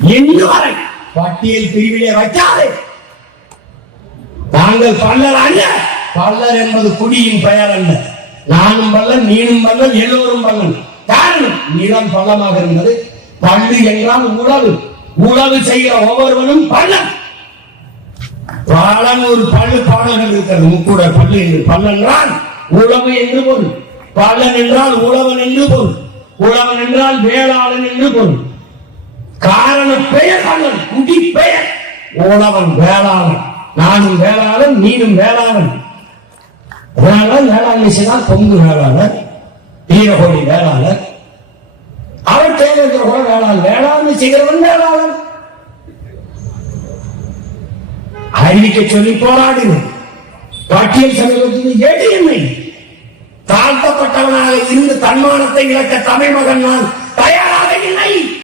இன்று வரை. பட்டியல் பிரிவிலே வைக்காதே. நாங்கள் பல்லர் அல்ல. பல்லர் என்பது குடியின் பெயர் அல்ல. நானும் பல்லன் நீனும் பல்லன் எல்லோரும் பல்லன் காரணம் நிலம் பள்ளமாக இருந்தது. பள்ளு என்றால் உழவு. உழவு செய்கிற ஒவ்வொருவனும் பல்லன் பாலம் ஒரு பள்ளு பாடல்கள் இருக்கிறது. முக்கூட பள்ளு என்று உழவு என்று பொருள். பல்லன் என்றால் உழவன் என்று பொருள். உழவன் என்றால் வேளாளன் என்று பொருள். காரண பெயர் பல்லன் குடி பெயர். உழவன் வேளாளன் நானும் வேளாளன் நீனும் வேளாளன். வேளாண் வேளாண்மை செய்தால் பொங்கு வேளாளர் வீரகோடி வேளாளர் அவர் தேவைக்கிற கூட வேளாண் வேளாண்மை செய்கிறவன் வேளாளன். அறிவிக்க சொல்லி போராடினோம் பட்டியல் சமூகத்தில் எளிமை தாழ்த்தப்பட்டவனாக இருந்து தன்மானத்தை இழக்க தமிழ் மகன் நான்